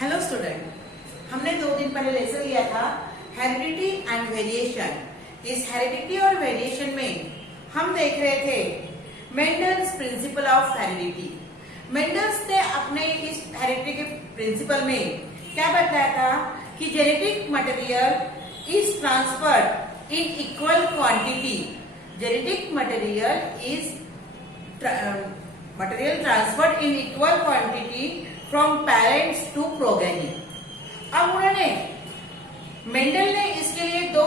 Hello student, हमने 2 दिन पहले लेसन लिया था हेरिडिटी एंड वेरिएशन। इस हेरिडिटी और वेरिएशन में हम देख रहे थे Mendel's principle of heredity. Mendel's ने अपने इस हेरिडिटी के प्रिंसिपल में क्या बताया था कि genetic material is transferred in equal quantity. Genetic material is material transferred in equal quantity from parents to progeny. अब उन्होंने मेंडल ने इसके लिए 2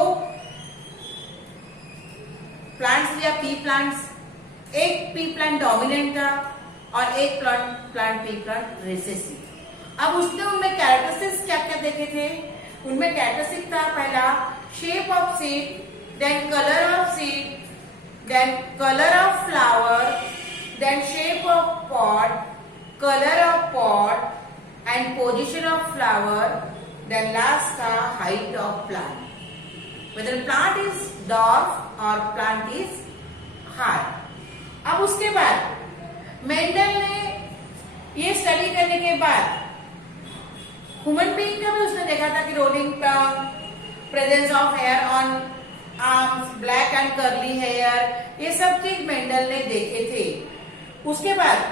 प्लांट्स लिया, पी प्लांट्स। एक पी प्लांट डोमिनेंट था और एक प्लांट पी प्लांट रिसेसिव। अब उसने उनमें कैरेक्टरिस्टिक्स क्या क्या देखे थे। उनमें कैरेक्टरिस्टिक था पहला shape of seed, then colour of seed, then colour of flower, then shape of pod, color of pod and position of flower, then last height of plant, whether plant is dwarf or plant is high। अब उसके बाद Mendel ने ये study करने के बाद human being का भी उसने देखा था कि rolling tongue, presence of hair on arms, black and curly hair, ये सब चीज मेंडल ने देखे थे। उसके बाद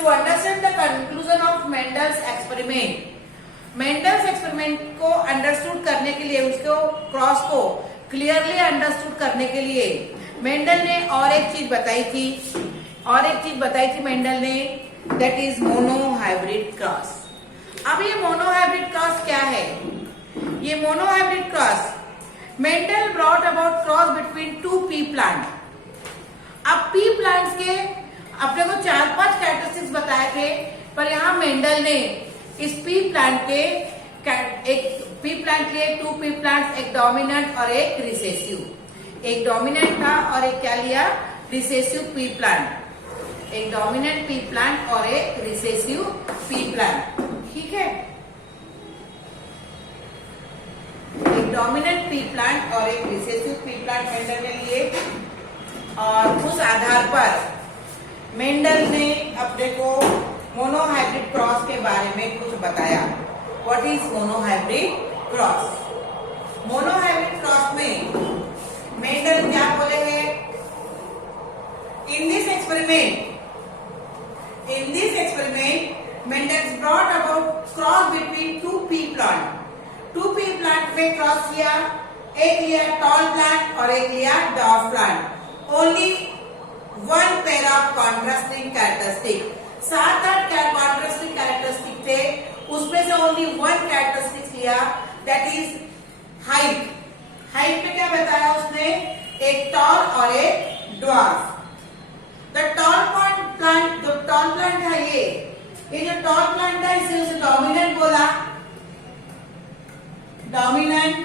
to understand the conclusion of Mendel's experiment, Mendel's experiment को अंडरस्टूड करने के लिए, उसको क्रॉस को क्लियरली अंडरस्टूड करने के लिए मेंडल ने और एक चीज बताई थी मेंडल ने, दैट इज मोनोहाइब्रिड क्रॉस। अब ये मोनोहाइब्रिड क्रॉस क्या है? ये monohybrid cross Mendel brought about cross between 2 P plant. अब पी प्लांट्स के अपने को 4-5 कैरेक्टरिस्टिक्स बताए थे, पर यहाँ मेंडल ने इस पी प्लांट के एक पी प्लांट लिए 2 पी प्लांट्स, एक डोमिनेंट और एक रिसेसिव। एक डोमिनेंट था और एक क्या लिया? Recessive P plant. एक डोमिनेंट पी प्लांट और एक रिसेसिव पी प्लांट, ठीक है। एक डोमिनेंट पी प्लांट और एक रिसेसिव पी प्लांट मेंडल ने लिए और उस आधार पर मेंडल ने अपने को मोनोहाइब्रिड क्रॉस के बारे में कुछ बताया। What is monohybrid cross? Monohybrid cross में मेंडल क्या बोले हैं? In this experiment Mendel brought about cross between 2 P plant. 2 P plant में क्रॉस किया, एक लिया टॉल प्लांट और एक लिया dwarf plant. Only 1 pair of contrasting characteristic, 7-8 contrasting characteristic थे, उसमें से ओनली 1 कैरेक्टरिस्टिक लिया, दैट इज हाइट। हाइट में क्या बताया उसने? एक टॉल और एक ड्वार्फ। द टॉल प्लांट, जो टॉल प्लांट है ये जो टॉल प्लांट है इसे उसे डोमिनेंट बोला, डोमिनेंट,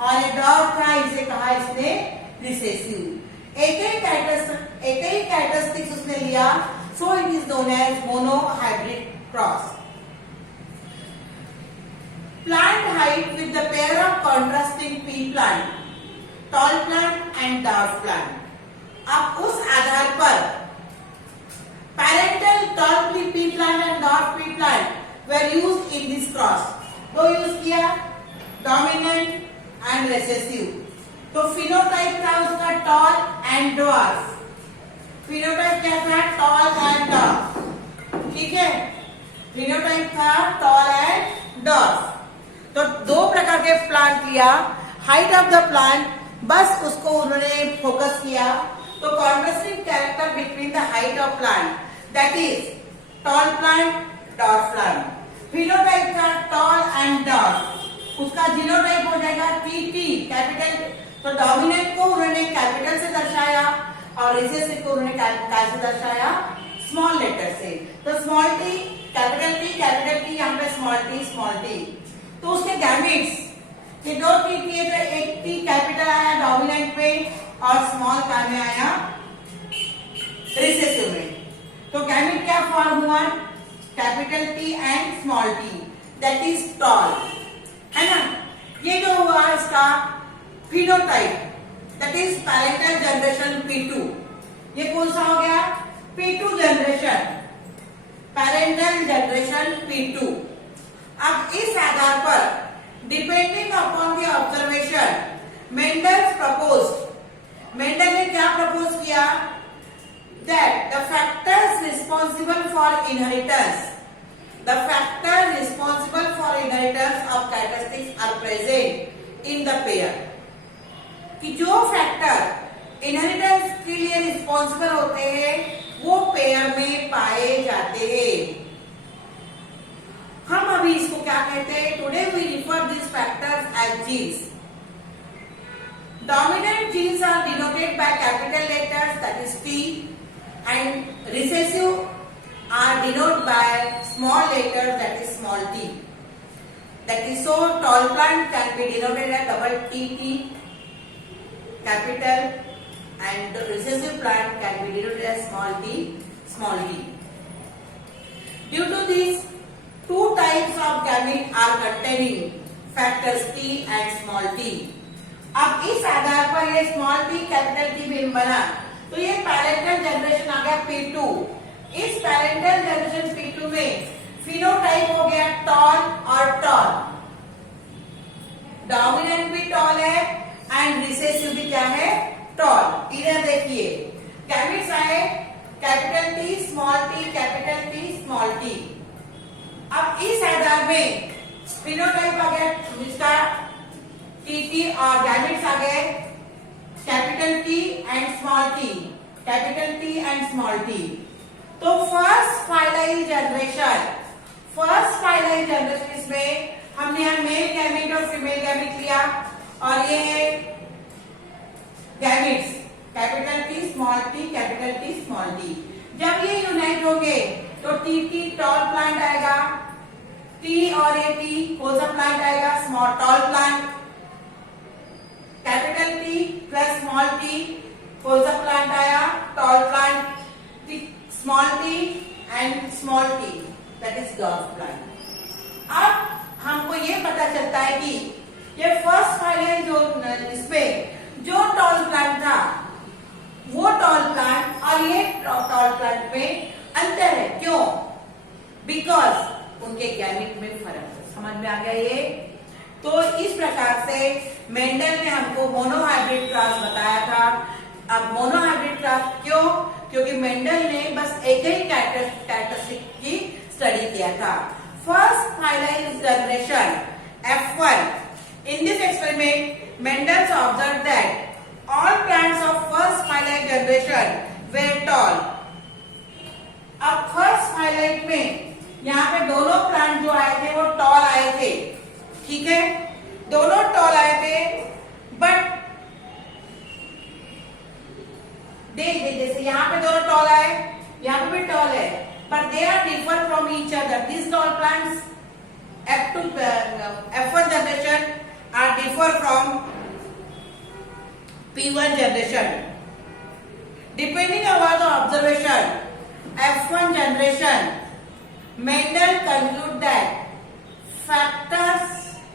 और ये ड्वार्फ था इसे कहा इसने रिसेसिव। एक ही कैरेक्टरिस्टिक्स उसने लिया, so it is known as monohybrid cross. Plant height with the pair of contrasting pea plant, tall plant and dwarf plant. अब उस आधार पर parental tall pea plant and dwarf pea plant were used in this cross. 2 use किया, dominant and recessive. तो phenotype था उसका tall and dwarf. Phenotype क्या था? टॉल एंड डॉर्फ, ठीक है। फिनोटाइप था टॉल एंड डॉर्फ। तो 2 प्रकार के प्लांट लिया, हाइट ऑफ द प्लांट बस उसको उन्होंने फोकस किया। तो contrasting character between the height of plant, that is tall plant, dwarf plant. Phenotype था टॉल एंड डॉर्फ, उसका जीनोटाइप हो जाएगा टी, कैपिटल। तो डोमिनेंट को उन्होंने कैपिटल से दर्शाया और रिसेसिव को उन्होंने क्या से दर्शाया? स्मॉल लेटर से। तो स्मॉल टी, कैपिटल टी, यहाँ पे स्मॉल टी। तो उसके गैमेट्स, ये 2 टी किए थे, एक टी कैपिटल आया डोमिनेंट में और स्मॉल का में आया रिसेसिव में। तो गैमेट क्या फॉर्म हुआ? Capital T and small T, that is tall, है ना। ये जो हुआ इसका phenotype, that is parental generation P2। ये कौन सा हो गया? P2 generation. Parental generation P2। अब इस आधार पर depending upon the observation Mendel ने क्या प्रपोज किया, that the factors responsible for inheritance of characteristics are present in the pair, कि जो फैक्टर इनहेरिटेंस के लिए रिस्पॉन्सिबल होते हैं वो पेयर में पाए जाते हैं। हम अभी इसको क्या कहते हैं, today we refer this factors as genes. Dominant genes are denoted by capital letters, that is T, and recessive are denoted by small letters, that is small t. That is, so tall plant can be denoted as double T, capital, and the recessive plant can be denoted as small t. Due to these, two types of gamete are containing factors T and small t. अब इस आधार पर ये small T capital T भी बना, तो ये parental generation आ गया P2। इस पैरेंटल जनरेशन P2 में फिनोटाइप हो गया टॉल और टॉल, डोमिनेंट भी टॉल है एंड रिसेसिव भी क्या है, टॉल। इधर देखिए गैमेट्स आए capital T small T capital T small T. अब इस आधार में फिनोटाइप आ गया जिसका टी और गैमेट्स आ गए capital T and small T, capital T and small T. तो फर्स्ट फाइलाइल जनरेशन इसमें हमने यहाँ मेल गैमेट और फीमेल गैमेट लिया, और ये है gametes capital T small T capital T small T. जब ये यूनाइट होंगे तो टी टॉल प्लांट आएगा, टी और ए टी कौन सा प्लांट आएगा, small tall plant. Capital T plus small T कौन सा प्लांट आया, tall plant. Small T and small T that is dwarf plant. अब हमको ये पता चलता है कि ये फर्स्ट फाइलाइल जो इसमें जो टॉल प्लांट था वो टॉल प्लांट और ये टॉल प्लांट में अंतर है। क्यों? बिकॉज उनके गैमेट में फर्क है। समझ में आ गया ये? तो इस प्रकार से मेंडल ने हमको मोनोहाइब्रिड क्लास बताया था। अब मोनोहाइब्रिड क्लास क्यों? क्योंकि मेंडल ने बस एक ही कैरेक्टरिस्टिक की स्टडी किया था। First filial generation F1। In this experiment, Mendel observed that all plants of first phyloid generation were tall। अब फर्स्ट फाइलाइट में यहाँ पे दोनों प्लांट जो आए थे वो टॉल आए थे, ठीक है, दोनों टॉल आए थे, बट जैसे यहाँ पे दोनों टॉल आए, यहाँ पे भी टॉल है, but they are differ from each other. These tall plants F1 generation are differ from P1 generation. Depending upon the observation F1 generation, Mendel conclude that factors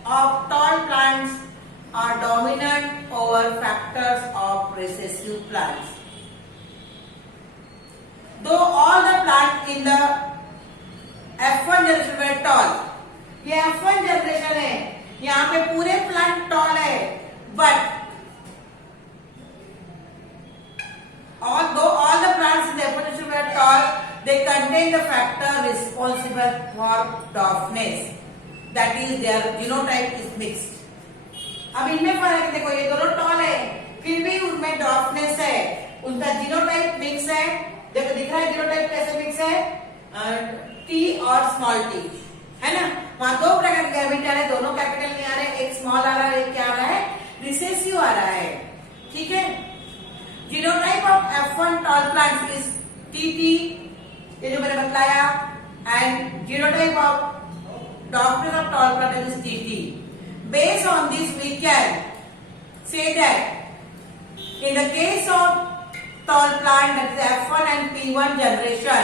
of tall plants are dominant over factors of recessive plants. Though all the plants in the F1 generation were tall, ये F1 generation है, यहाँ पे पूरे plant tall है, but though all the plants in the F1 generation were tall, they contain the factor responsible for dwarfness, that is their genotype is mixed. अब इनमें फर्क है, देखो ये दोनों टॉल है फिर भी उनमें डॉर्फनेस है, उनका जीनोटाइप मिक्स है। देखो दिख रहा है जीनोटाइप कैसे मिक्स है, टी और स्मॉल टी, है ना। वहां दो प्रकार के गैमेट आ रहे हैं, दोनों कैपिटल नहीं आ रहे, एक स्मॉल आ रहा है, एक क्या आ रहा है, रिसेसिव आ रहा है, ठीक है। Genotype of F1 tall plants is TT, ये जो मैंने बताया, and genotype of dwarfness of tall plant is TT. Based on this we can say that in the case of tall plant, that is F1 and P1 generation,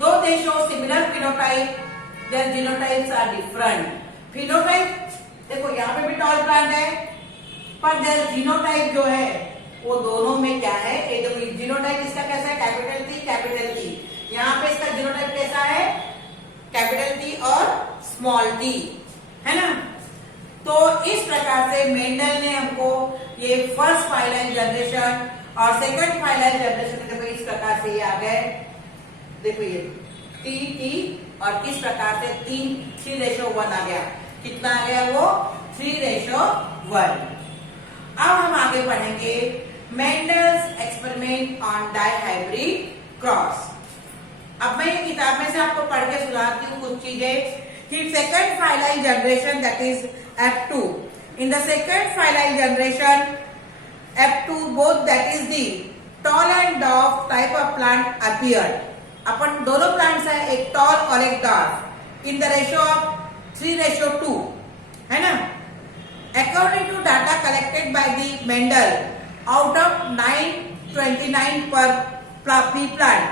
though they show similar phenotype, their genotypes are different. Phenotype देखो यहाँ पे भी tall plant है, पर their genotype जो है वो दोनों में क्या है, ये जो जीनोटाइप इसका कैसा है, कैपिटल टी, यहाँ पे इसका जीनोटाइप कैसा है, स्मॉल टी, है ना। तो इस प्रकार से मेंडल ने हमको ये फर्स्ट फाइलाइन जनरेशन और सेकंड फाइलाइन जनरेशन देखो इस प्रकार से ये आ गए, देखो ये टी टी और किस प्रकार से 3:1 आ गया। कितना आ गया वो 3:1। अब हम आगे पढ़ेंगे Mendel's experiment on dihybrid cross. अब मैं ये किताब में से आपको पढ़ के सुनाती हूँ कुछ चीजें। कि second filial generation that is F2. In the second phyline generation, F2 both that is the tall and dwarf type of plant appeared. अपन दोनों प्लांट्स है, एक टॉल और एक dwarf, in the ratio of 3:2, है ना। According to data collected by the Mendel, out of 929 per pea plant,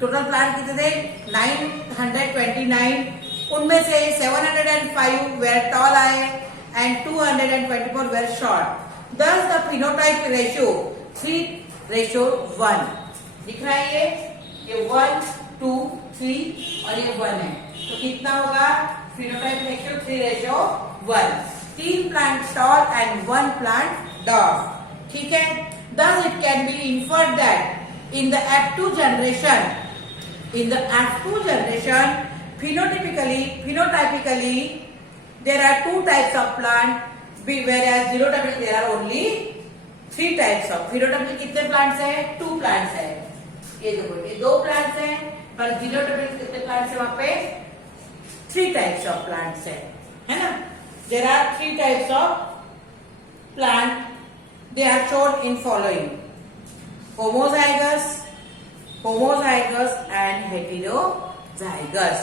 total plant कितने थे 929, उनमें से 705 वेर टॉल आए एंड 224 वेर शॉर्ट। दस द फिनोटाइप रेशियो 3:1 दिख रहा है, ये 1 2 3 और ये 1 है, तो कितना होगा phenotype ratio 3:1। 3 plant tall and 1 plant dwarf, ठीक है। Thus it can be inferred that in the F2 generation, phenotypically there are 2 types of plant, whereas genotypically there are only 3 types of। phenotypically कितने plants है 2 plants है, ये देखो ये 2 plants है, पर genotypically कितने plants है वहां पे 3 types of plants है ना। there are 3 types of plant, they are shown in following: homozygous and heterozygous।